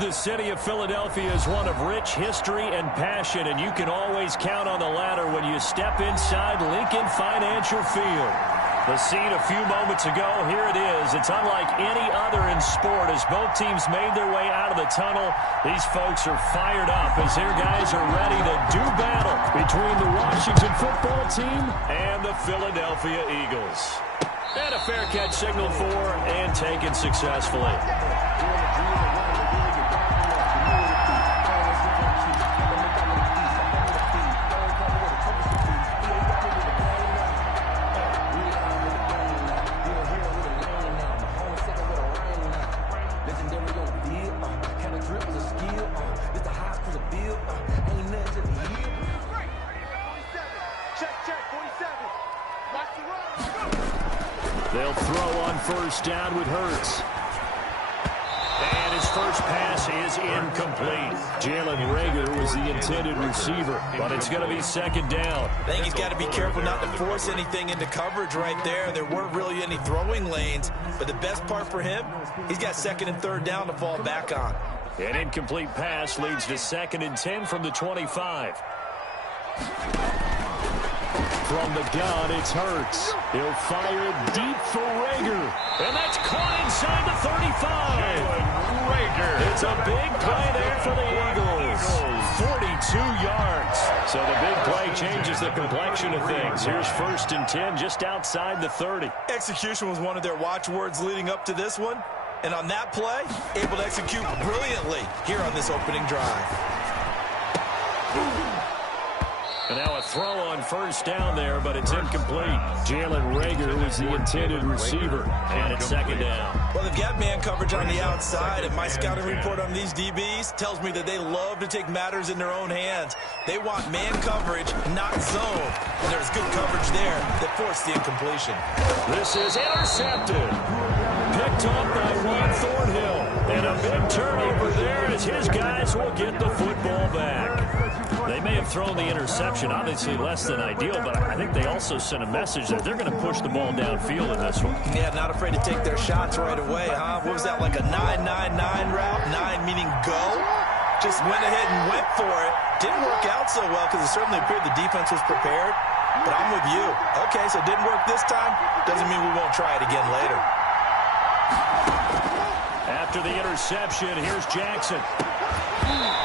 The city of Philadelphia is one of rich history and passion, and you can always count on the latter when you step inside Lincoln Financial Field. The scene a few moments ago, here it is. It's unlike any other in sport as both teams made their way out of the tunnel. These folks are fired up as their guys are ready to do battle between the Washington football team and the Philadelphia Eagles. And a fair catch signaled for and taken successfully. They'll throw on first down with Hurts. And his first pass is incomplete. Jalen Reagor was the intended receiver, but it's going to be second down. I think he's got to be careful not to force anything into coverage right there. There weren't really any throwing lanes, but the best part for him, he's got second and third down to fall back on. An incomplete pass leads to 2nd and 10 from the 25. From the gun, it's Hurts. He'll fire deep for Reagor. And that's caught inside the 35. Reagor. It's a big play there for the Eagles. 42 yards. So the big play changes the complexion of things. Here's 1st and 10 just outside the 30. Execution was one of their watchwords leading up to this one. And on that play, able to execute brilliantly here on this opening drive. And now a throw on first down there, but it's incomplete. Jalen Reagor was the intended receiver, and it's second down. Well, they've got man coverage on the outside, and my scouting report on these DBs tells me that they love to take matters in their own hands. They want man coverage, not zone. And there's good coverage there that forced the incompletion. This is intercepted. Picked up by Juan Thornhill. And a big turnover there as his guys will get the football back. They may have thrown the interception, obviously less than ideal, but I think they also sent a message that they're going to push the ball downfield in this one. Yeah, not afraid to take their shots right away, huh? What was that, like a 9-9-9 route? 9 meaning go? Just went ahead and went for it. Didn't work out so well because it certainly appeared the defense was prepared. But I'm with you. Okay, so it didn't work this time. Doesn't mean we won't try it again later. After the interception, here's Jackson.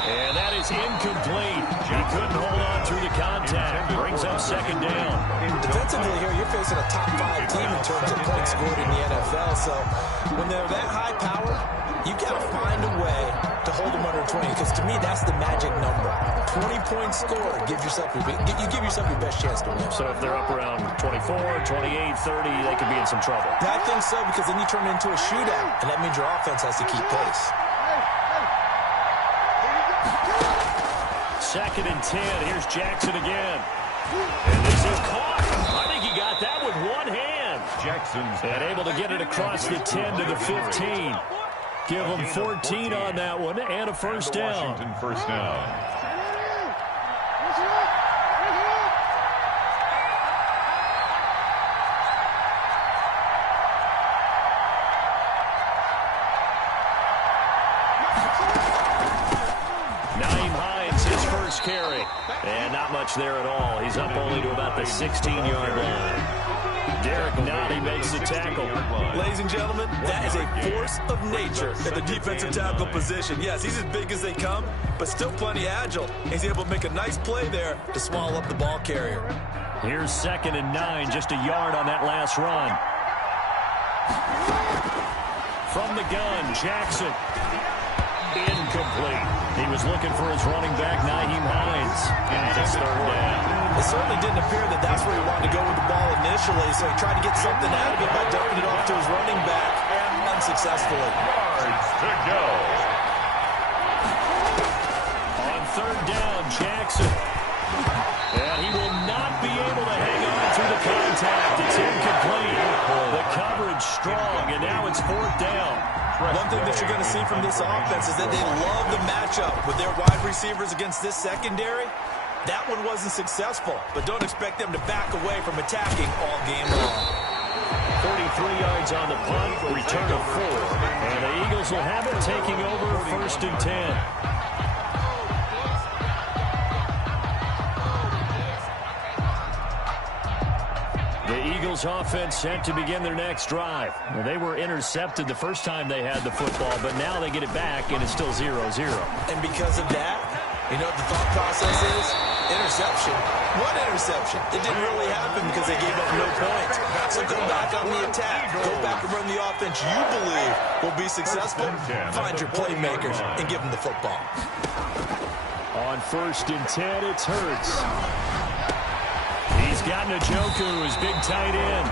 And that is incomplete. He couldn't hold on through the contact. Brings up second down. Defensively here, you're facing a top 5 team in terms of points scored in the NFL. So when they're that high power, you got to find a way to hold them under 20. Because to me, that's the magic number. 20 points scored. You give yourself your best chance to win. So if they're up around 24, 28, 30, they could be in some trouble. I think so, because then you turn it into a shootout. And that means your offense has to keep pace. 2nd and 10. Here's Jackson again. And this is caught. I think he got that with one hand. Jackson's and able to get it across the 10 to the 15. Give them 14 on that one and a first down. Washington first down. Carry. And not much there at all. He's up only to about the 16-yard line. Derek Nottie makes the tackle. Ladies and gentlemen, that is a force of nature at the defensive tackle position. Yes, he's as big as they come, but still plenty agile. He's able to make a nice play there to swallow up the ball carrier. Here's 2nd and 9, just a yard on that last run. From the gun, Jackson. Incomplete. He was looking for his running back, Nyheim Hines. And it's third down. It certainly didn't appear that that's where he wanted to go with the ball initially, so he tried to get something out of it by dumping it off to his running back, and unsuccessfully. Yards to go. On third down, Jackson. And he will not be able to hang on through the contact. It's incomplete. The coverage strong, and now it's 4th down. One thing that you're going to see from this offense is that they love the matchup with their wide receivers against this secondary. That one wasn't successful, but don't expect them to back away from attacking all game long. 43 yards on the punt, return of 4. And the Eagles will have it, taking over 1st and 10. The Eagles offense set to begin their next drive. Well, they were intercepted the first time they had the football, but now they get it back, and it's still 0-0. And because of that, you know what the thought process is? Interception. What interception? It didn't really happen because they gave up no points. So go back on the attack. Go back and run the offense you believe will be successful. Find your playmakers and give them the football. On 1st and 10, it's Hurts. He's got Njoku, his big tight end.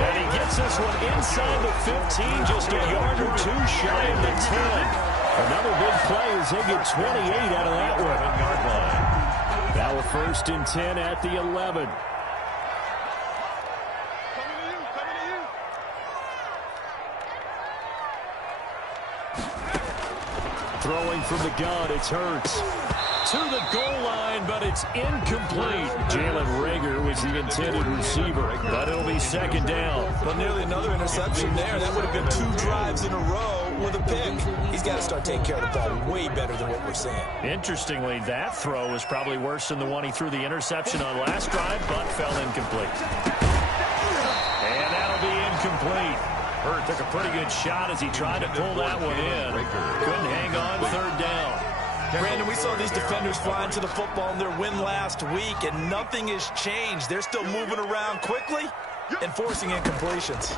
And he gets this one inside the 15, just a yard or two shy of the 10. Another big play as they get 28 out of that one. Now a 1st and 10 at the 11. Throwing from the gun, it's Hurts. To the goal line, but it's incomplete. Jalen Reagor was the intended receiver, but it'll be 2nd down. Well, nearly another interception there. That would have been 2 drives in a row with a pick. He's got to start taking care of the ball way better than what we're seeing. Interestingly, that throw was probably worse than the one he threw the interception on last drive, but fell incomplete. And that'll be incomplete. Hurt took a pretty good shot as he tried to pull that one in. Couldn't hang on, 3rd down. Brandon, we saw these defenders flying to the football in their win last week, and nothing has changed. They're still moving around quickly and forcing incompletions.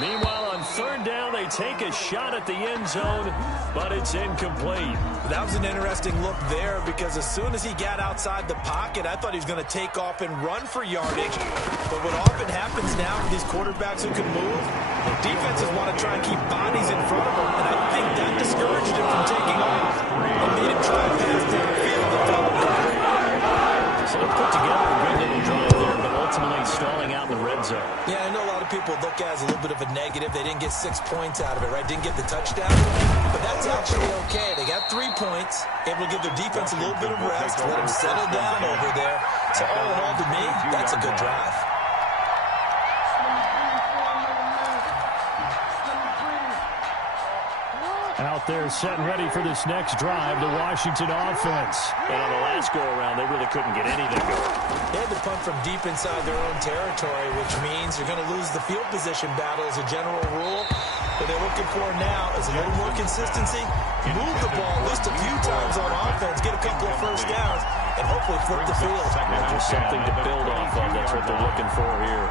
Meanwhile, on 3rd down, they take a shot at the end zone, but it's incomplete. That was an interesting look there because as soon as he got outside the pocket, I thought he was going to take off and run for yardage. But what often happens now with these quarterbacks who can move, defenses want to try and keep bodies in front of them, and I think that discouraged him from taking off and made him try and pass downfield and fell apart. So they put together a good little drive there, but ultimately stalling out in the red zone. Yeah, I know a lot of people look at it as a little bit of a negative. They didn't get 6 points out of it, right? Didn't get the touchdown. But that's actually okay. They got 3 points, able to give their defense a little bit of rest, let them settle down over there. So all in all, to me, that's a good drive. Out there set and ready for this next drive, the Washington offense. And on the last go-around, they really couldn't get anything going. They had to punt from deep inside their own territory, which means you're going to lose the field position battle as a general rule. What they're looking for now is a little more consistency, move the ball at least a few times on offense, get a couple of 1st downs, and hopefully flip the field. Just something to build off of. That's what they're looking for here.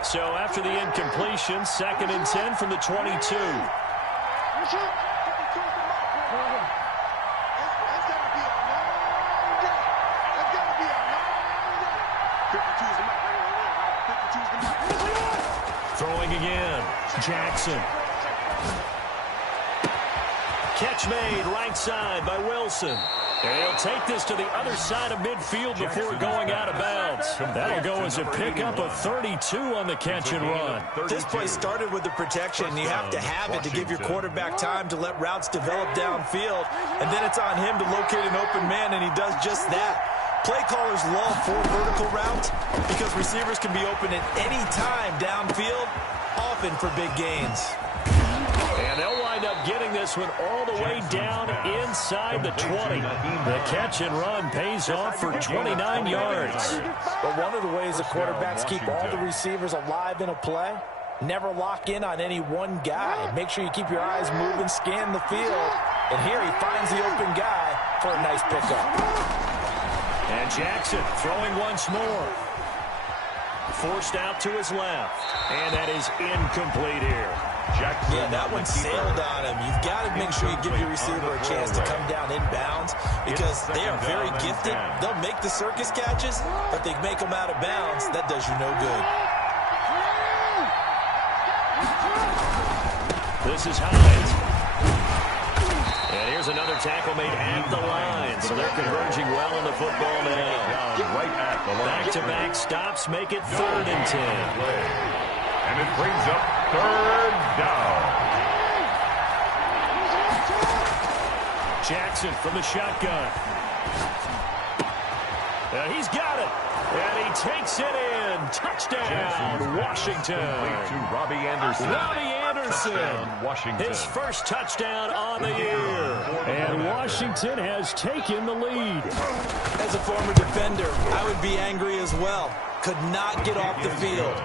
So after the incompletion, 2nd and 10 from the 22. Throwing again. Jackson. Catch made right side by Wilson. And he'll take this to the other side of midfield before going out of bounds. That'll go as a pickup of 32 on the catch and run. This play started with the protection. You have to have it to give your quarterback time to let routes develop downfield. And then it's on him to locate an open man, and he does just that. Play callers love 4 vertical routes because receivers can be open at any time downfield, often for big gains. And they'll wind up getting this one all the way down inside the 20. The catch and run pays off for 29 yards. But one of the ways the quarterbacks keep all the receivers alive in a play, never lock in on any one guy. Make sure you keep your eyes moving, scan the field. And here he finds the open guy for a nice pickup. And Jackson throwing once more. Forced out to his left. And that is incomplete here. Jackson. Yeah, that one sailed on him. You've got to make sure you give your receiver a chance to come down inbounds because they are very gifted. They'll make the circus catches, but they make them out of bounds. That does you no good. This is Hines. And here's another tackle made at the line. So they're converging well on the football now. Right at the line. Back-to-back stops make it 3rd and 10. And it brings up Third down. Jackson from the shotgun. He's got it. And he takes it in. Touchdown, Washington. To Robbie Anderson. Robbie Anderson. Touchdown, Washington. His first touchdown on the year. And Washington has taken the lead. As a former defender, I would be angry as well. Could not get off the field.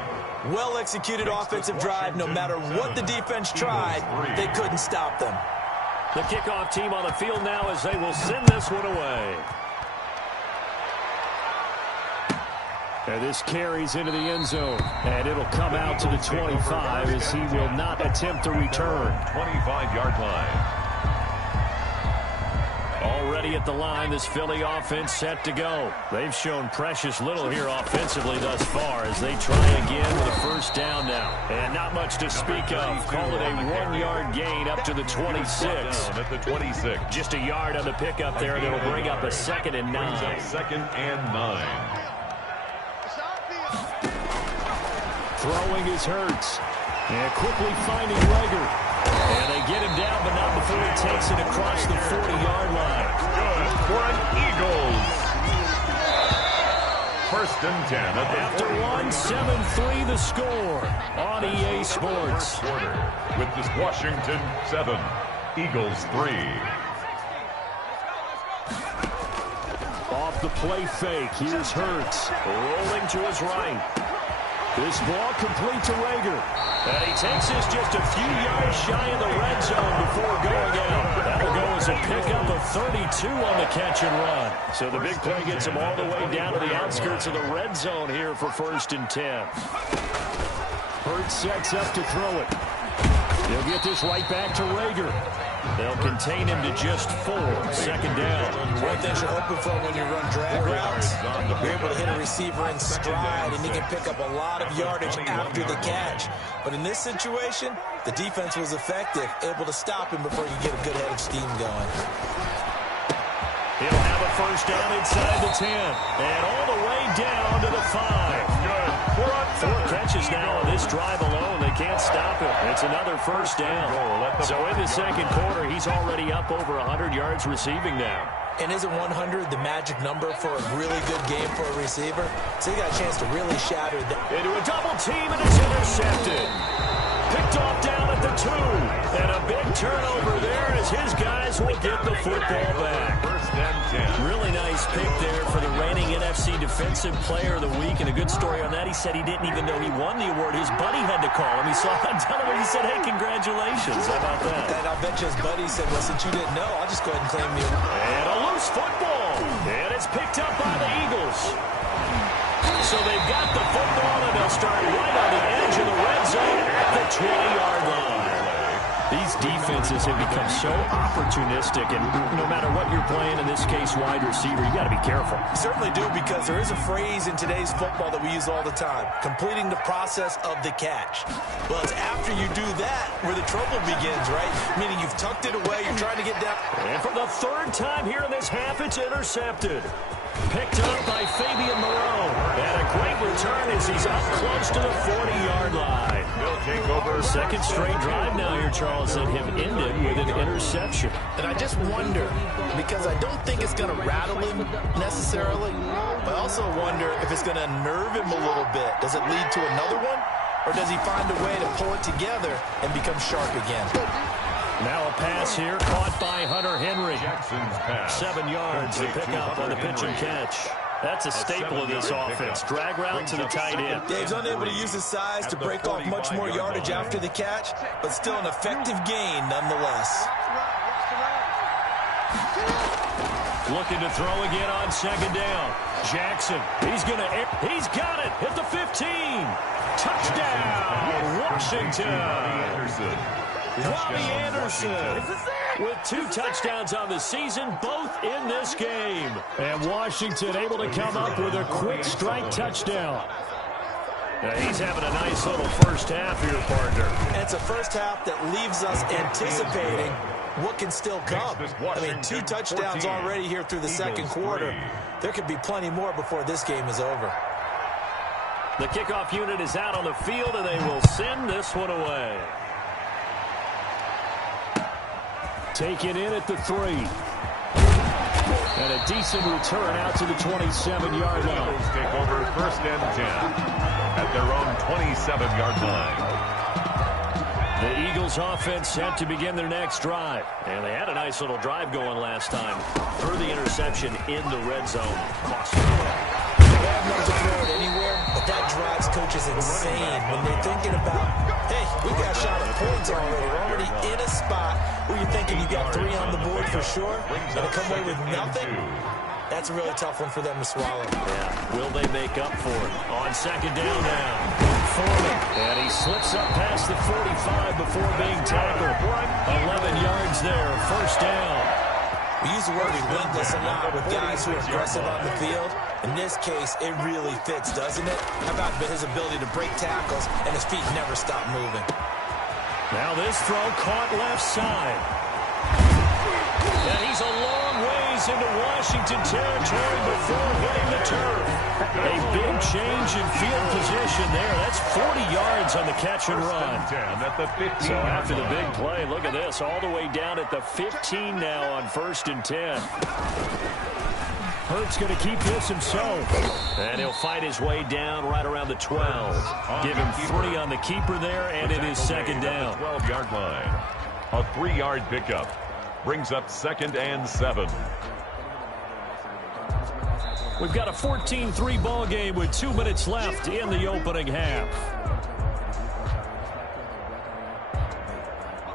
Well-executed offensive drive. No matter what the defense tried, they couldn't stop them. The kickoff team on the field now as they will send this one away. And this carries into the end zone. And it'll come out to the 25 as he will not attempt to return. 25-yard line. Already at the line, this Philly offense set to go. They've shown precious little here offensively thus far as they try again with a first down now. And not much to speak of. Call it a 1-yard gain up to the 26. At the 26. Just a yard on the pickup there, and it'll bring up a 2nd and 9. 2nd and 9. Throwing is Hurts. And quickly finding Rager. And they get him down, but not before he takes it across the 40-yard line. Good for an Eagles. 1st and 10. After 1, 7-3 the score on EA Sports. With this Washington 7, Eagles 3. Off the play fake, here's Hurts. Rolling to his right. This ball complete to Rager. And he takes this just a few yards shy of the red zone before going out. That'll go as a pickup of 32 on the catch and run. So the big play gets him all the way down to the outskirts of the red zone here for 1st and 10. Hurts sets up to throw it. He'll get this right back to Rager. They'll contain him to just 4. 2nd down. One thing you're hoping for when you run drag routes, you're able to hit a receiver in stride, and he can pick up a lot of yardage after the catch. But in this situation, the defense was effective, able to stop him before you get a good head of steam going. He'll have a first down inside the 10. And all the way down to the 5. Good. 4 catches now on this drive alone. They can't stop him. It's another first down. So in the 2nd quarter, he's already up over 100 yards receiving now. And isn't 100 the magic number for a really good game for a receiver? So he got a chance to really shatter that. Into a double team, and it's intercepted. Picked off down at the 2. And a big turnover there as his guys will get the football back. 1st and 10. Really nice pick there for the reigning NFC Defensive Player of the Week. And a good story on that, he said he didn't even know he won the award. His buddy had to call him. He saw it on television. He said, hey, congratulations. How about that? And I'll bet you his buddy said, well, since you didn't know, I'll just go ahead and claim the award. And a loose football. And it's picked up by the Eagles. So they've got the football, and they'll start right on the edge of the red zone at the 20-yard line. These defenses have become so opportunistic, and no matter what you're playing, in this case, wide receiver, you got to be careful. You certainly do, because there is a phrase in today's football that we use all the time, completing the process of the catch. Well, it's after you do that where the trouble begins, right? Meaning you've tucked it away, you're trying to get down. And for the 3rd time here in this half, it's intercepted. Picked up by Fabian Moreau. And a great return as he's up close to the 40-yard line. He'll take over. 2nd straight drive now here, Charles, that have ended with an interception. And I just wonder, because I don't think it's going to rattle him necessarily, but I also wonder if it's going to unnerve him a little bit. Does it lead to another one? Or does he find a way to pull it together and become sharp again? Now a pass here, caught by Hunter Henry. Jackson's pass. 7 yards to pick up on the pitch and catch. That's a staple of this offense. Drag route to the tight end. Yeah, he's unable to use his size to break off much more yardage after the catch, but still an effective gain nonetheless. Looking to throw again on 2nd down. Jackson, he's got it at the 15. Touchdown, Washington. Robbie Anderson with 2 touchdowns on the season, both in this game. And Washington able to come up with a quick strike touchdown. He's having a nice little first half here, partner. And it's a first half that leaves us anticipating what can still come. I mean, 2 touchdowns already here through the 2nd quarter. There could be plenty more before this game is over. The kickoff unit is out on the field, and they will send this one away. Take it in at the 3. And a decent return out to the 27-yard line. Take over 1st and 10 at their own 27-yard line. The Eagles offense set to begin their next drive. And they had a nice little drive going last time. Threw the interception in the red zone. Cost them. They have enough to throw it anywhere, but that drives coaches insane when they're thinking about, hey, we got shot at points already. We're already in a spot where you're thinking you got 3 on the board for sure, and to come away with nothing, that's a really tough one for them to swallow. Yeah. Will they make up for it? On 2nd down now. Foreman. And he slips up past the 45 before being tackled. 11 yards there. 1st down. We use the word relentless a lot with guys who are aggressive on the field. In this case, it really fits, doesn't it? How about his ability to break tackles and his feet never stop moving? Now this throw caught left side. And he's a long ways into Washington territory before hitting the turf. A big change in field position there. That's 40 yards on the catch and run. So after the big play, look at this, all the way down at the 15 now on 1st and 10. Hurts going to keep this himself. And he'll fight his way down right around the 12. Give him 3 on the keeper there, and it is 2nd down. 12-yard line. A 3-yard pickup. Brings up 2nd and 7. We've got a 14-3 ball game with 2 minutes left in the opening half.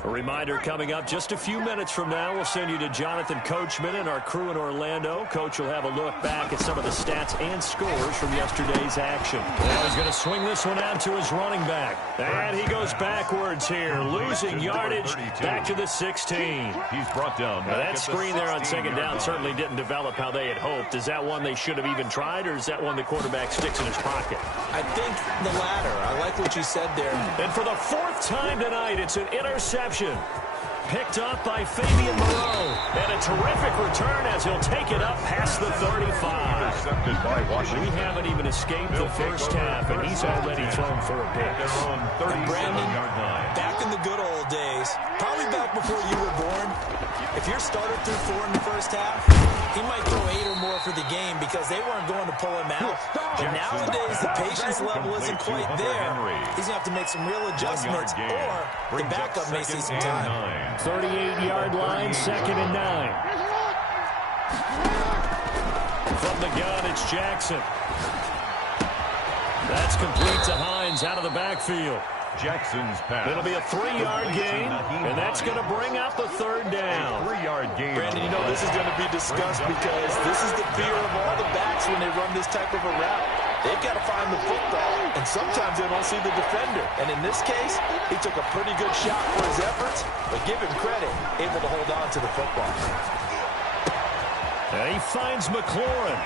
A reminder coming up just a few minutes from now. We'll send you to Jonathan Coachman and our crew in Orlando. Coach will have a look back at some of the stats and scores from yesterday's action. Now he's going to swing this one out to his running back. And he goes backwards here, losing yardage back to the 16. He's brought down. Now that screen there on 2nd down certainly didn't develop how they had hoped. Is that one they should have even tried, or is that one the quarterback sticks in his pocket? I think the latter. I like what you said there. And for the 4th time tonight, it's an interception. Picked up by Fabian Moreau. And a terrific return as he'll take it up past the 35. Intercepted by Washington. We haven't even escaped the first half, and he's already thrown for a pick. And Brandon, back in the good old days, probably back before you were born, if your starter threw 4 in the first half, he might throw 8 or more for the game because they weren't going to pull him out. But nowadays, the patience level isn't quite there. He's going to have to make some real adjustments, or the backup may see some time. 38-yard line, 2nd and 9. From the gun, it's Jackson. That's complete to Hines out of the backfield. Jackson's pass. It'll be a 3-yard gain, and that's going to bring up a 3rd down. 3-yard gain. Brandon, you know this is going to be discussed because this is the fear of all the backs when they run this type of a route. They've got to find the football, and sometimes they don't see the defender. And in this case, he took a pretty good shot for his efforts, but give him credit, able to hold on to the football. And he finds McLaurin.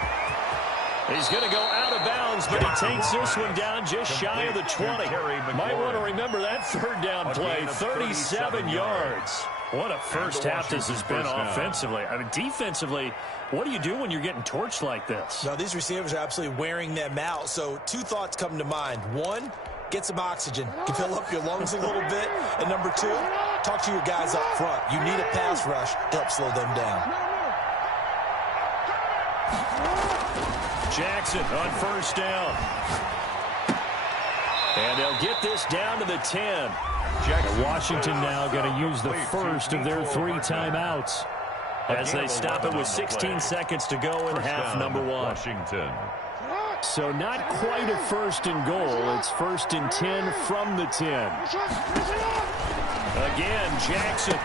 He's going to go out of bounds, but he takes this one down just shy of the 20. Might want to remember that 3rd down play, 37 yards. What a first half this has been offensively. I mean, defensively, what do you do when you're getting torched like this? Now, these receivers are absolutely wearing them out. So 2 thoughts come to mind. 1, get some oxygen. You fill up your lungs a little bit. And number 2, talk to your guys up front. You need a pass rush to help slow them down. Jackson on 1st down. And they'll get this down to the 10. Washington now going to use the first of their 3 timeouts as they stop it with 16 seconds to go in half number 1. Washington. So not quite a 1st and goal. It's 1st and 10 from the 10. Again, Jackson.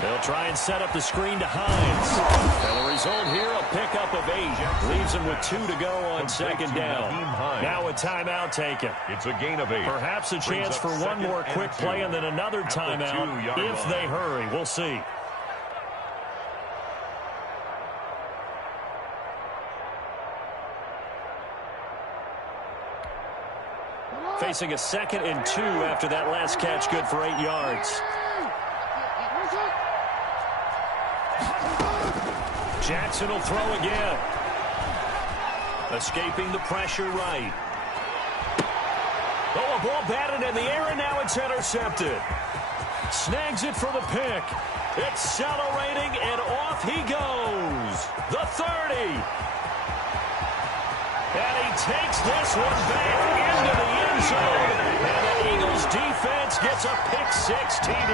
They'll try and set up the screen to Hines. And the result here, a pickup of 8. Leaves them with 2 to go on 2nd down. Now a timeout taken. It's a gain of 8. Perhaps a chance for one more quick play and then another timeout if they hurry. We'll see. Facing a 2nd and 2 after that last catch, good for 8 yards. Jackson will throw again. Escaping the pressure right. Oh, a ball batted in the air, and now it's intercepted. Snags it for the pick. Accelerating, and off he goes. The 30. And he takes this one back into the end zone. And the Eagles defense gets a pick-6 TD.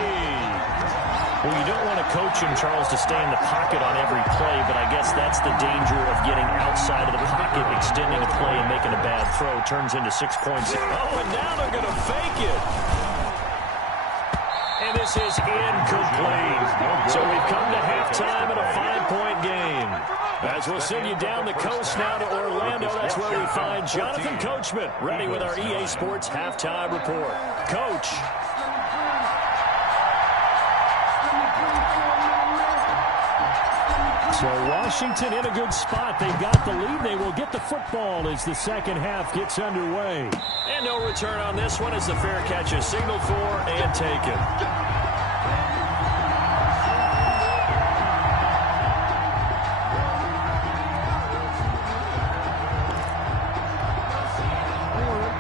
Well, you don't want to coach him, Charles, to stay in the pocket on every play, but I guess that's the danger of getting outside of the pocket, extending a play and making a bad throw. Turns into 6 points. Oh, and now they're going to fake it. And this is incomplete. So we've come to halftime in a 5-point game. As we'll send you down the coast now to Orlando, that's where we find Jonathan Coachman, ready with our EA Sports Halftime Report. Coach. So Washington in a good spot. They've got the lead. They will get the football as the second half gets underway. And no return on this one as the fair catch is signaled for and taken.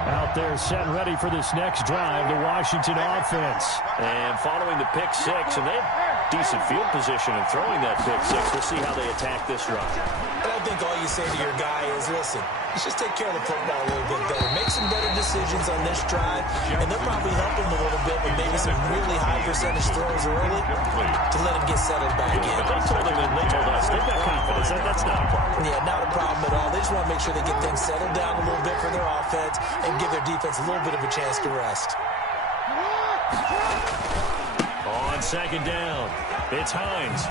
Out there set ready for this next drive, the Washington offense. And following the pick-6, and they have decent field position in throwing that pick-6. We'll see how they attack this drive. I think all you say to your guy is, listen, let's just take care of the football a little bit better. Make some better decisions on this drive, and they'll probably help him a little bit with maybe some really high percentage throws early to let him get settled back in. But they told him, and they told us, they've got confidence. That's not a problem. Yeah, not a problem at all. They just want to make sure they get things settled down a little bit for their offense and give their defense a little bit of a chance to rest. On second down, it's Hines.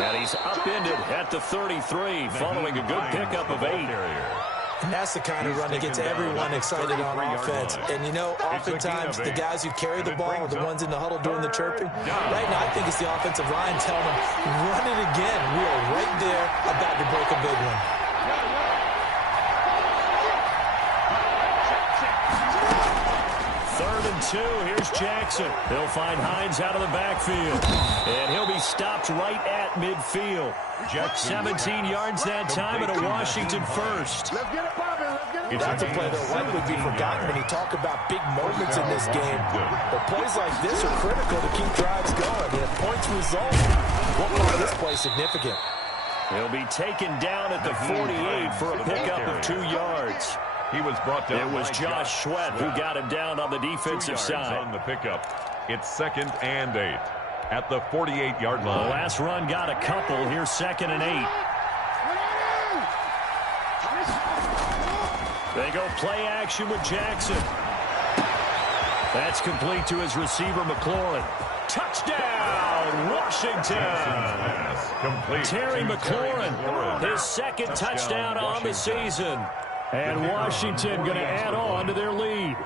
And he's upended at the 33 following a good pickup of 8. And that's the kind of run that gets everyone excited on offense. And, you know, oftentimes the guys who carry the ball are the ones in the huddle doing the chirping. Right now, I think it's the offensive line telling them, run it again. We are right there about to break a big one. Third and 2. Here's Jackson. They'll find Hines out of the backfield. And he'll be stopped right at midfield. 17 yards that time and a Washington first. That's a play that will likely be forgotten when you talk about big moments in this game. But plays like this are critical to keep drives going. And if points result, what makes this play significant? He'll be taken down at the 48 for a pickup of 2 yards. He was brought down. It was Josh Sweat who got him down on the defensive side. On the pickup. It's 2nd and 8 at the 48-yard line. The last run got a couple. Here's 2nd and 8. They go play action with Jackson. That's complete to his receiver, McLaurin. Touchdown, Washington. Terry McLaurin, his second touchdown on the season. And Washington going to add on to their lead.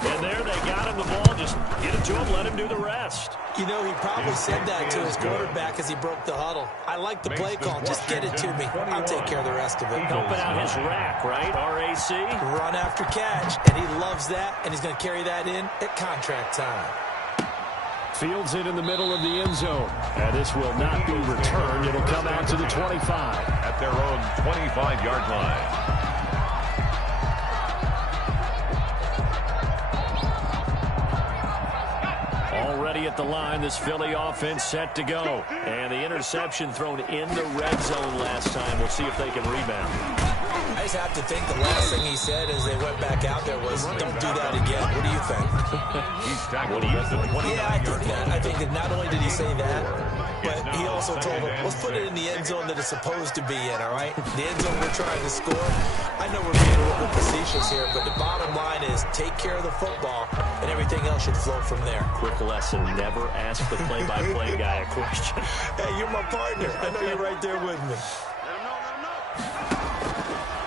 And there they got him the ball. Just get it to him, let him do the rest. You know, he probably said that to his quarterback as he broke the huddle. I like the play call. Just get it to me. I'll take care of the rest of it. Helping out his rack, right? RAC. Run after catch, and he loves that, and he's going to carry that in at contract time. Fields it in the middle of the end zone. And this will not be returned. It'll come out to the 25. At their own 25-yard line. Already at the line, this Philly offense set to go. And the interception thrown in the red zone last time. We'll see if they can rebound. I just have to think the last thing he said as they went back out there was, don't do that again. What do you think? What do you think? Yeah, I think that. I think that not only did he say that, but he also told them, let's put it in the end zone that it's supposed to be in, all right? The end zone we're trying to score. I know we're being a little bit facetious here, but the bottom line is take care of the football, and everything else should flow from there. Quick lesson, never ask the play-by-play guy a question. Hey, you're my partner. I know you're right there with me.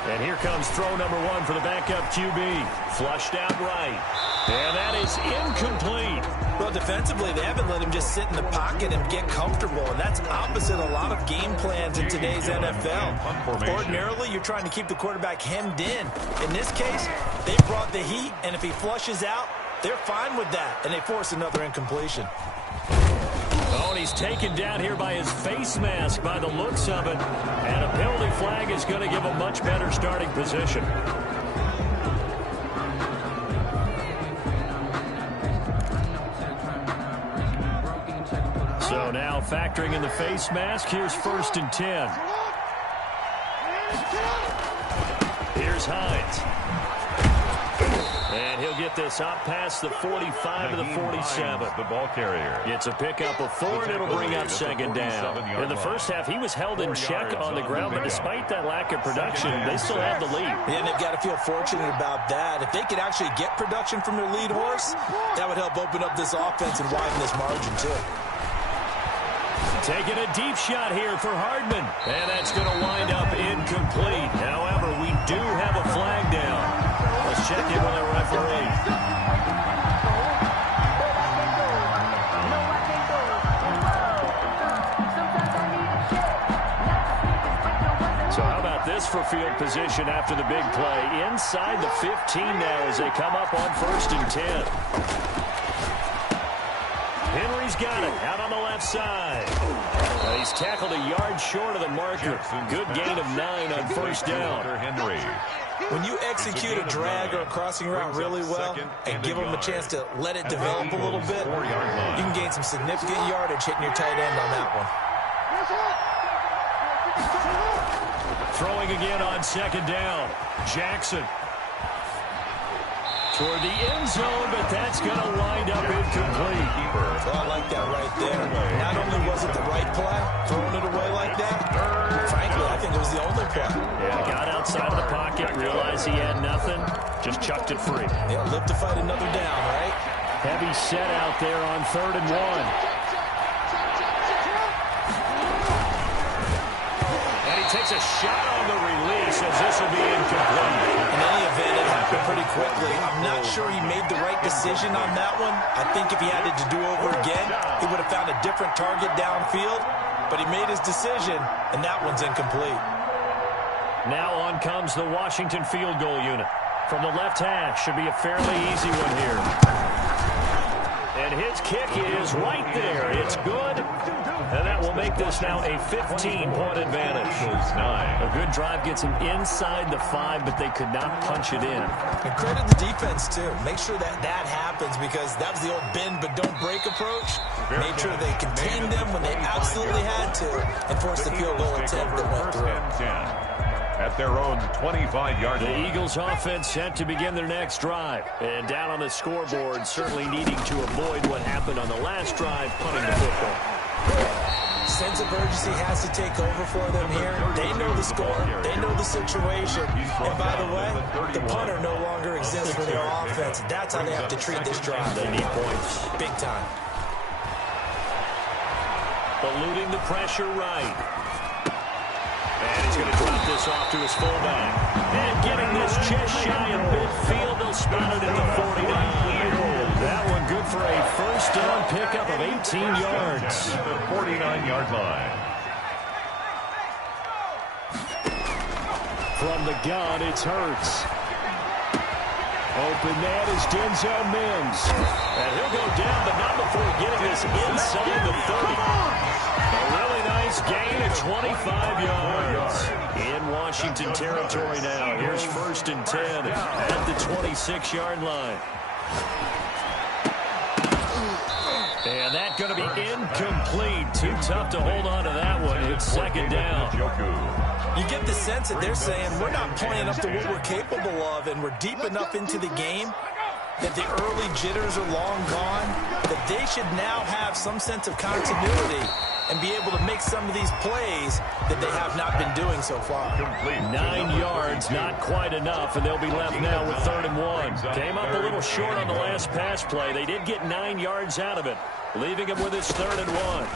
And here comes throw number 1 for the backup QB. Flushed out right. And that is incomplete. Well, defensively, they haven't let him just sit in the pocket and get comfortable, and that's opposite a lot of game plans in today's NFL. Ordinarily, you're trying to keep the quarterback hemmed in. In this case, they brought the heat, and if he flushes out, they're fine with that, and they force another incompletion. Oh, and he's taken down here by his face mask by the looks of it. And a penalty flag is going to give a much better starting position. Now factoring in the face mask, here's 1st and 10. Here's Hines. And he'll get this up past the 45 to the 47. The ball carrier. It's a pickup of 4, and it'll bring up 2nd down. In the first half, he was held in check on the ground, but despite that lack of production, they still have the lead. Yeah, and they've got to feel fortunate about that. If they could actually get production from their lead horse, that would help open up this offense and widen this margin, too. Taking a deep shot here for Hardman, and that's going to wind up incomplete. However, we do have a flag down. Let's check in with our referee. So how about this for field position after the big play? Inside the 15 now as they come up on 1st and 10. Henry's got it out on the left side. He's tackled a yard short of the marker. Good gain of 9 on 1st down. Henry. When you execute a drag or a crossing route really well and give them a chance to let it develop a little bit, you can gain some significant yardage hitting your tight end on that one. Throwing again on 2nd down. Jackson. Toward the end zone, but that's going to wind up incomplete. Well, I like that right there. Not only was it the right play, throwing it away like that, frankly, I think it was the only play. Yeah, got outside of the pocket, realized he had nothing, just chucked it free. Yeah, live to fight another down, right? Heavy set out there on 3rd and 1. Takes a shot on the release as this will be incomplete. In any event, it happened pretty quickly. I'm not sure he made the right decision on that one. I think if he had it to do over again, he would have found a different target downfield. But he made his decision, and that one's incomplete. Now on comes the Washington field goal unit. From the left hash, should be a fairly easy one here. And his kick is right there. It's good. And that will make this now a 15-point advantage. A good drive gets him inside the 5, but they could not punch it in. And credit the defense, too. Make sure that happens because that was the old bend but don't break approach. Made sure they contained them when they absolutely had to and forced the field goal attempt that went through. At their own 25-yard line. The Eagles offense set to begin their next drive. And down on the scoreboard, certainly needing to avoid what happened on the last drive, punting the football. Sense of urgency has to take over for them here. They know the score. They know the situation. And by the way, the punter no longer exists for their offense. That's how they have to treat this drive. They need points. Big time. Eluding the pressure right. And he's going to drop this off to his fullback. And getting this just shy of midfield. They'll spot it at the 49. That one good for a 1st down pickup of 18 yards. The 49-yard line. From the gun, it's Hurts. Open man is Denzel Mims. And he'll go down, but not before getting this inside the 30. A really nice gain of 25 yards. In Washington territory now. Here's 1st and 10 at the 26-yard line. And that's going to be incomplete. Too tough to hold on to that one. It's 2nd down. You get the sense that they're saying we're not playing up to what we're capable of, and we're deep enough into the game that the early jitters are long gone, that they should now have some sense of continuity and be able to make some of these plays that they have not been doing so far. 9 yards, not quite enough, and they'll be left now with 3rd and 1. Came up a little short on the last pass play. They did get 9 yards out of it, leaving him with his 3rd and 1.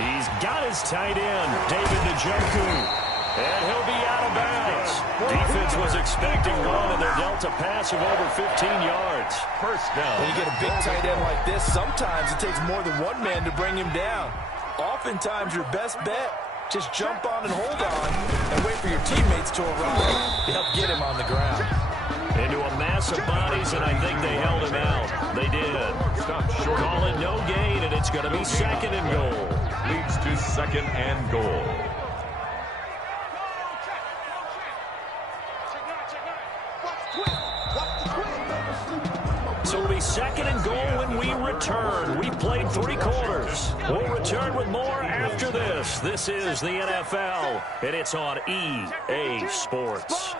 He's got his tight end, David Njoku. And he'll be out of bounds. Defense was expecting one, and they're dealt a pass of over 15 yards. 1st down. When you get a big tight end like this, sometimes it takes more than one man to bring him down. Oftentimes, your best bet, just jump on and hold on and wait for your teammates to arrive to help get him on the ground. Into a mass of bodies, and I think they held him out. They did. Stop short. Call it no gain, and it's going to be 2nd and goal. Leads to 2nd and goal. So it'll be 2nd and goal when we return. We've played quarters. We'll return with more after this. This is the NFL, and it's on EA Sports.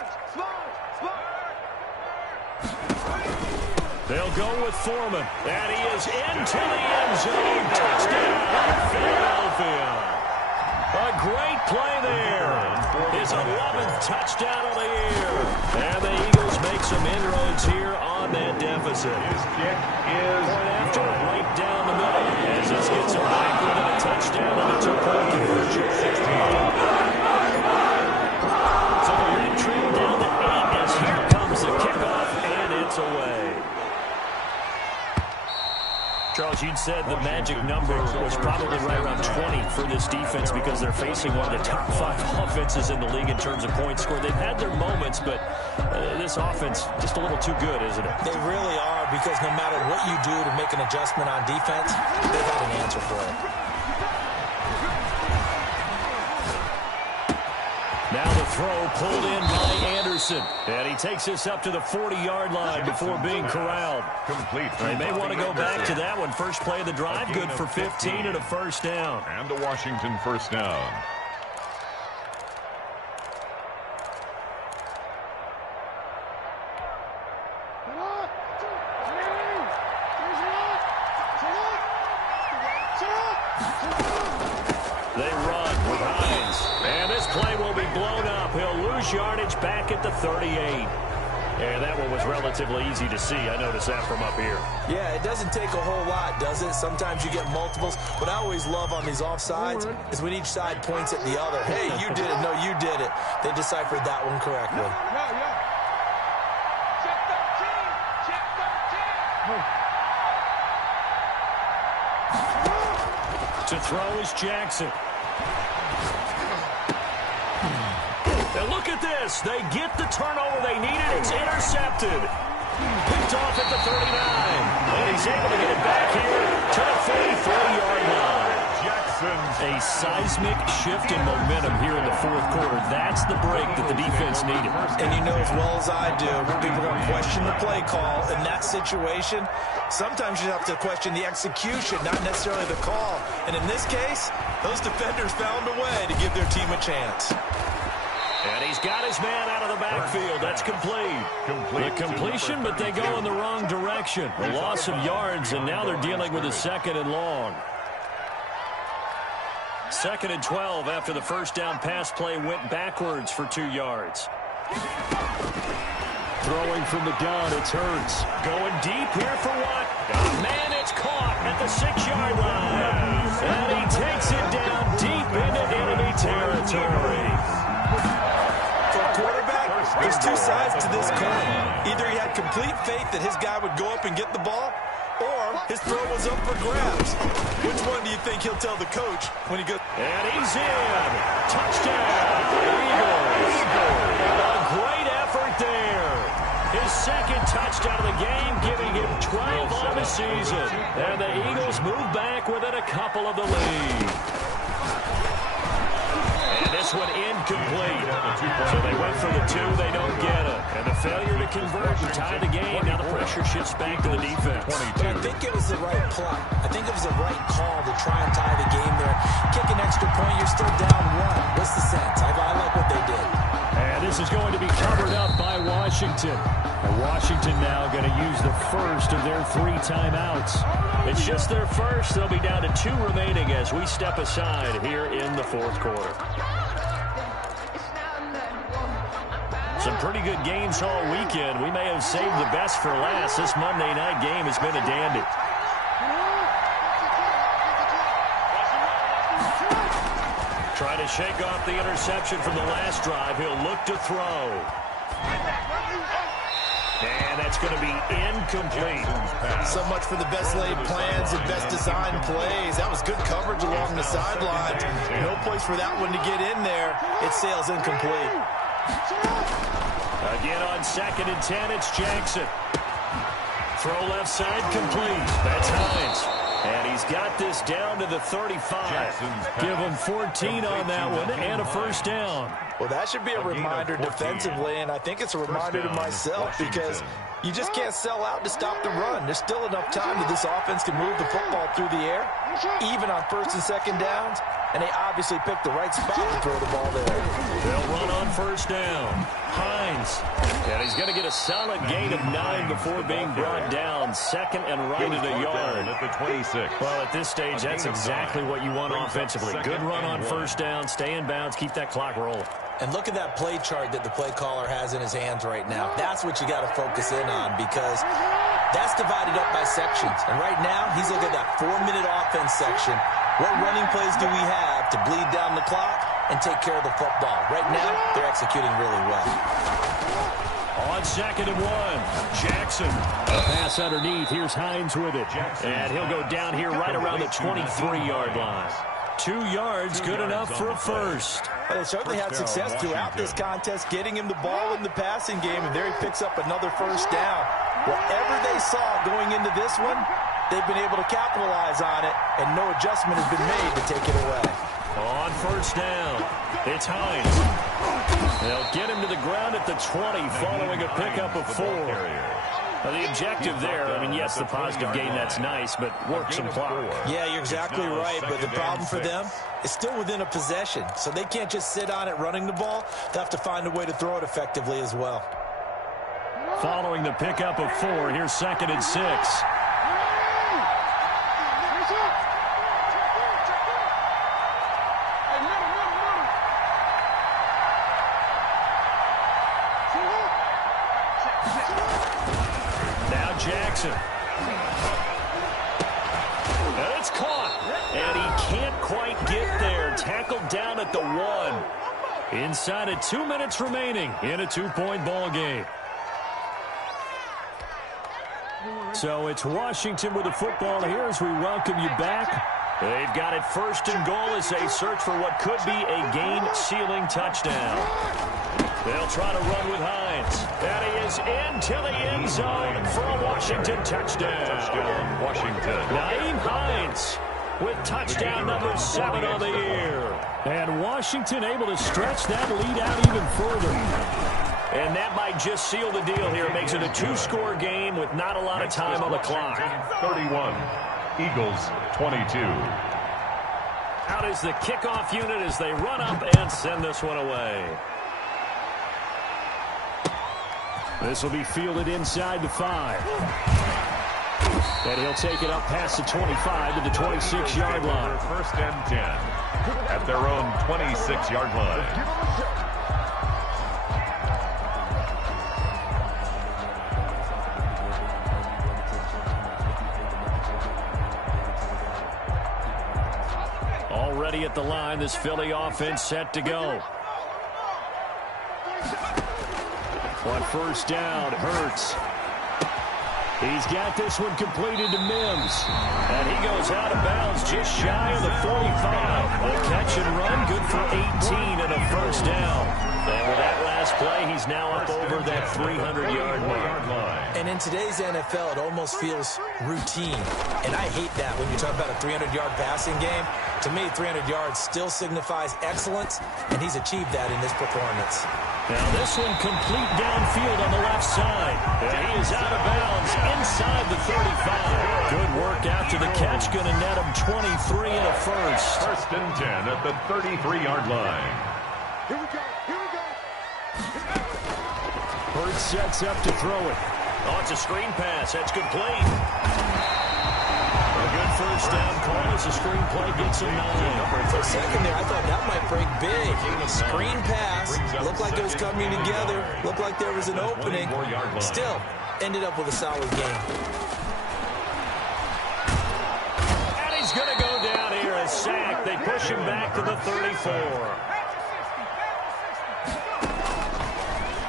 They'll go with Foreman, and he is into the end zone. Touchdown, Philadelphia. A great play there. His 11th touchdown of the year. And the Eagles make some inroads here on that deficit. His kick is after right down the middle. As this gets him back with a touchdown and a two-point conversion. 16. So they're trailed down to 8 as here comes the kickoff, and it's away. Charles, you'd said the magic number was probably right around 20 for this defense because they're facing one of the top 5 offenses in the league in terms of points scored. They've had their moments, but this offense just a little too good, isn't it? They really are, because no matter what you do to make an adjustment on defense, they've got an answer for it. Now the throw pulled in by Anderson. And he takes this up to the 40-yard line before being corralled. complete. They may want to go back to that one. First play of the drive, good for 15 and a first down. And a Washington first down. They run with Hines. And this play will be blown up. He'll lose yardage back at the 38. And that one was relatively easy to see. I noticed that from up here. Yeah, it doesn't take a whole lot, does it? Sometimes you get multiples. What I always love on these offsides is when each side points at the other. Hey, you did it. No, you did it. They deciphered that one correctly. To throw is Jackson. And look at this. They get the turnover they needed. It's intercepted. Picked off at the 39. And he's able to get it back here to the 43-yard line. A seismic shift in momentum here in the fourth quarter. That's the break that the defense needed. And you know as well as I do, people are going to question the play call in that situation. Sometimes you have to question the execution, not necessarily the call. And in this case, those defenders found a way to give their team a chance. And he's got his man out of the backfield. That's complete. The completion, but they go in the wrong direction. A loss of yards, and now they're dealing with a second and long. 2nd and 12 after the first down pass play went backwards for 2 yards. Throwing from the gun, it's Hurts. Going deep here for what? Oh, man, it's caught at the 6-yard line. And he takes it down deep into enemy territory. For a quarterback, there's two sides to this coin. Either he had complete faith that his guy would go up and get the ball, or his throw was up for grabs. Which one do you think he'll tell the coach when he goes? And he's in. Touchdown, Eagles. A great effort there. His second touchdown of the game, giving him 12 on the season. And the Eagles move back within a couple of the lead. And this one incomplete. So they went for the 2, they don't get it. And the failure to convert and tie the game. Now the pressure shifts back to the defense. But I think it was the right play. I think it was the right call to try and tie the game there. Kick an extra point, you're still down 1. What's the sense? I like what they did. And this is going to be covered up by Washington. And Washington now going to use the first of their 3 timeouts. It's just their first. They'll be down to 2 remaining as we step aside here in the fourth quarter. Some pretty good games all weekend. We may have saved the best for last. This Monday night game has been a dandy. Trying to shake off the interception from the last drive. He'll look to throw. And that's going to be incomplete. So much for the best laid plans and best designed plays. That was good coverage along the sidelines. No place for that one to get in there. It sails incomplete. Again on 2nd and 10, it's Jackson. Throw left side complete. That's Hines. And he's got this down to the 35. Give him 14 on that one and a first down. Well, that should be a reminder defensively, and I think it's a reminder to myself because you just can't sell out to stop the run. There's still enough time that this offense can move the football through the air, even on first and second downs, and they obviously picked the right spot to throw the ball there. They'll run on first down. Hines. And he's going to get a solid gain of 9 before being brought down. Second and right at a yard. At the 26. Well, at this stage, that's exactly what you want offensively. Good run on first down. Stay in bounds. Keep that clock rolling. And look at that play chart that the play caller has in his hands right now. That's what you got to focus in on because that's divided up by sections. And right now, he's looking at that 4-minute offense section. What running plays do we have to bleed down the clock and take care of the football? Right now, they're executing really well. On second and 1, Jackson. A pass underneath. Here's Hines with it. And he'll go down here right around the 23-yard line. 2 yards, good enough for a first. Well, they certainly had success throughout this contest, getting him the ball in the passing game, and there he picks up another first down. Whatever they saw going into this one, they've been able to capitalize on it, and no adjustment has been made to take it away. On first down, it's Hines. They'll get him to the ground at the 20 following a pickup of 4. Now, the objective there, I mean, yes, the positive gain, that's nice, but work some clock. Yeah, you're exactly right, but the problem for them is still within a possession, so they can't just sit on it running the ball. They have to find a way to throw it effectively as well. Following the pickup of 4, here's second and 6. Jackson. And it's caught. And he can't quite get there. Tackled down at the 1. Inside of 2 minutes remaining in a 2-point ball game. So it's Washington with the football here as we welcome you back. They've got it first and goal as they search for what could be a game-sealing touchdown. They'll try to run with Hines. That he is into the end zone for a Washington touchdown. Touchdown, Washington. Nyheim Hines with touchdown number 7 on the year. And Washington able to stretch that lead out even further. And that might just seal the deal here. It makes it a 2-score game with not a lot of time on the clock. 31, Eagles 22. Out is the kickoff unit as they run up and send this one away. This will be fielded inside the 5. And he'll take it up past the 25 to the 26-yard line. First and 10 at their own 26-yard line. Already at the line, this Philly offense set to go. On first down, Hurts. He's got this one completed to Mims. And he goes out of bounds just shy of the 45. A catch and run, good for 18 and a first down. And with that last play, he's now up over that 300-yard mark. And in today's NFL, it almost feels routine. And I hate that when you talk about a 300-yard passing game. To me, 300 yards still signifies excellence, and he's achieved that in this performance. Now this one complete downfield on the left side. And he is out of bounds inside the 35. Good work after the catch. Going to net him 23 and a first. First and 10 at the 33-yard line. Here we go. Here we go. Hurts sets up to throw it. Oh, it's a screen pass. That's complete. A good first down call as the screen play gets him 9. For a second there, I thought that might break big. Screen pass. Looked like it was coming together. Looked like there was an opening. Still, ended up with a solid game. And he's going to go down here, a sack. They push him back to the 34.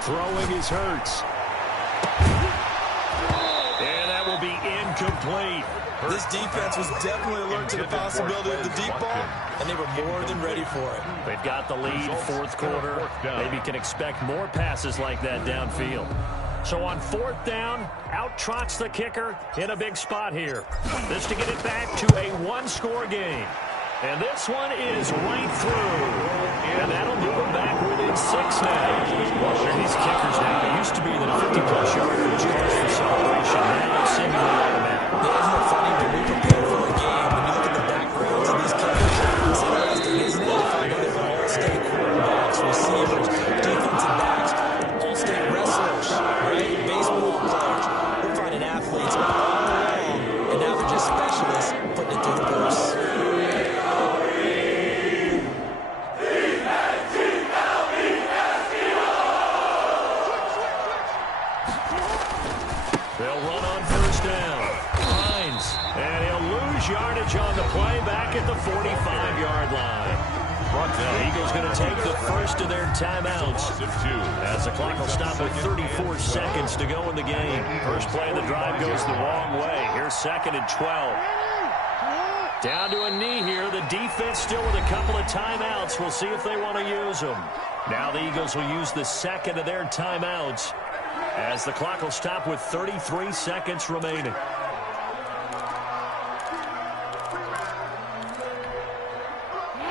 Throwing is Hurts. And that will be incomplete. This defense was definitely alert to the possibility of the deep ball, and they were more than ready for it. They've got the lead, fourth quarter. Maybe can expect more passes like that downfield. So on 4th down, out trots the kicker in a big spot here. This to get it back to a one-score game. And this one is right through. And that'll move them back within 6 now. These kickers now used to be the 50-plus yard range cars for celebration. Now it's seemingly automatic. Isn't it funny when we prepare for a game, when you look at the backgrounds of these kickers, it's interesting, isn't it? To find out if all-state quarterbacks, receivers, defensive backs, all-state wrestlers, right? Baseball players. We're finding athletes all along, and now they're just specialists putting it through the posts. They'll run on 1st down. Hines, and he'll lose yardage on the play back at the 45-yard line. The Eagles going to take the first of their timeouts as the clock will stop with 34 seconds to go in the game. First play of the drive goes the wrong way. Here's 2nd and 12. Down to a knee here. The defense still with a couple of timeouts. We'll see if they want to use them. Now the Eagles will use the second of their timeouts as the clock will stop with 33 seconds remaining.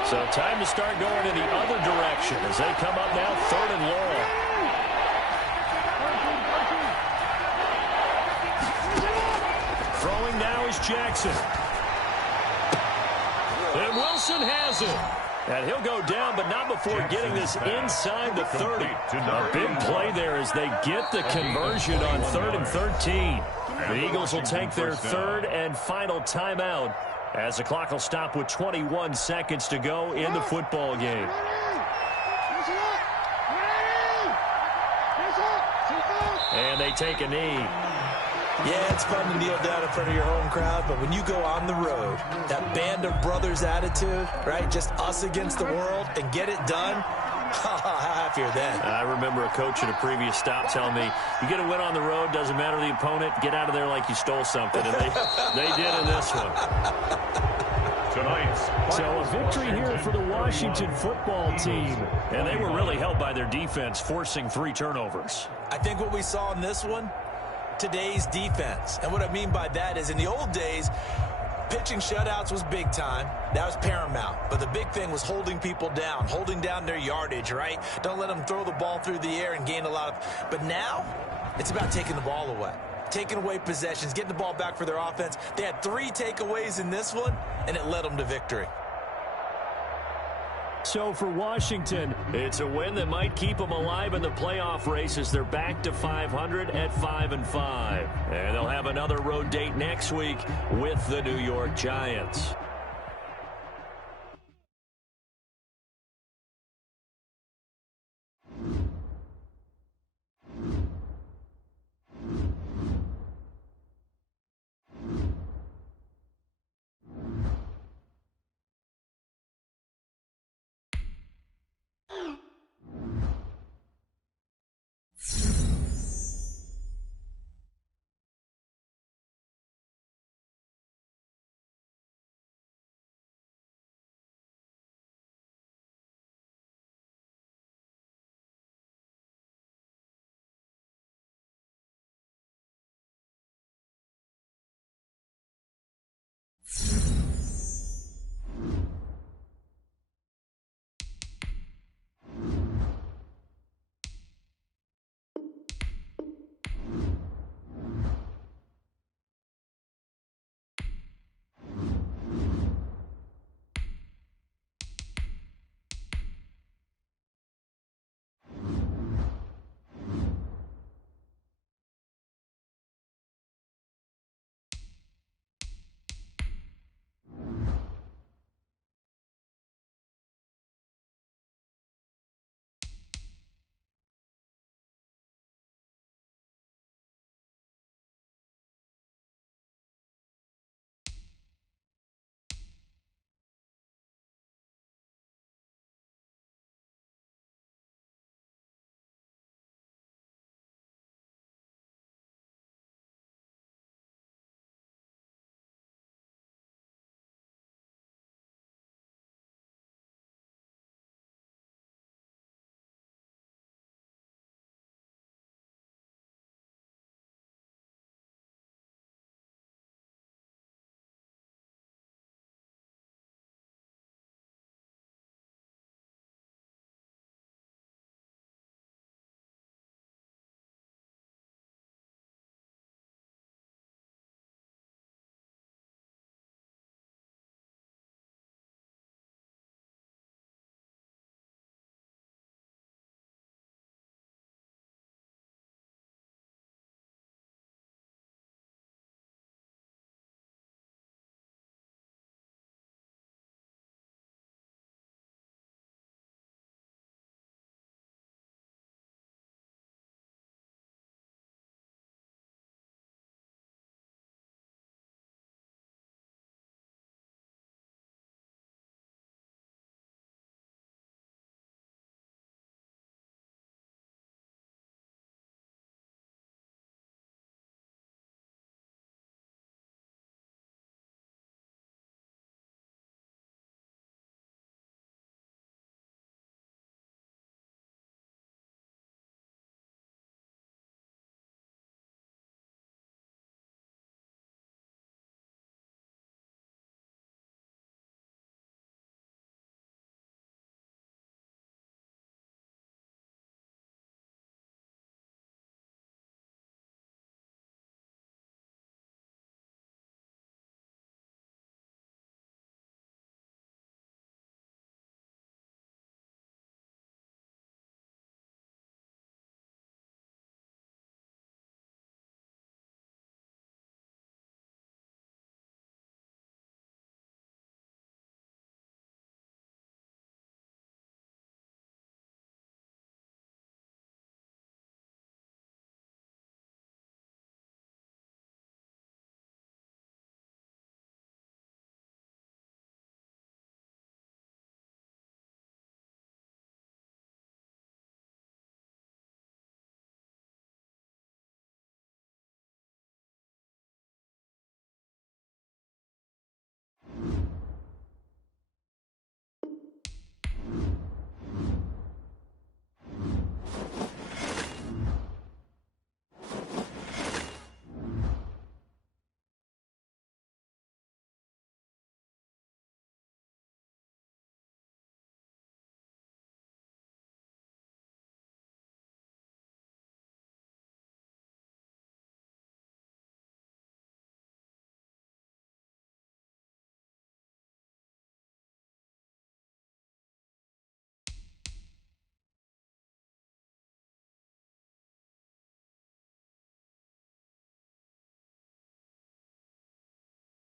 So time to start going in the other direction as they come up now 3rd and long. Throwing now is Jackson. And Wilson has it. And he'll go down, but not before getting this inside the 30. A big play there as they get the conversion on 3rd and 13. The Eagles will take their 3rd and final timeout as the clock will stop with 21 seconds to go in the football game. And they take a knee. Yeah, it's fun to kneel down in front of your home crowd, but when you go on the road, that band of brothers attitude, right, just us against the world, and get it done, how happier then. I remember a coach at a previous stop telling me, you get a win on the road, doesn't matter the opponent, get out of there like you stole something, and they did in this one. So a victory here for the Washington football team, and they were really helped by their defense, forcing 3 turnovers. I think what we saw in this one, today's defense. And what I mean by that is in the old days, pitching shutouts was big time. That was paramount. But the big thing was holding people down, holding down their yardage, right? Don't let them throw the ball through the air and gain a lot of... But now, it's about taking the ball away. Taking away possessions, getting the ball back for their offense. They had 3 takeaways in this one, and it led them to victory. So for Washington, it's a win that might keep them alive in the playoff race as they're back to 500 at 5-5. And they'll have another road date next week with the New York Giants.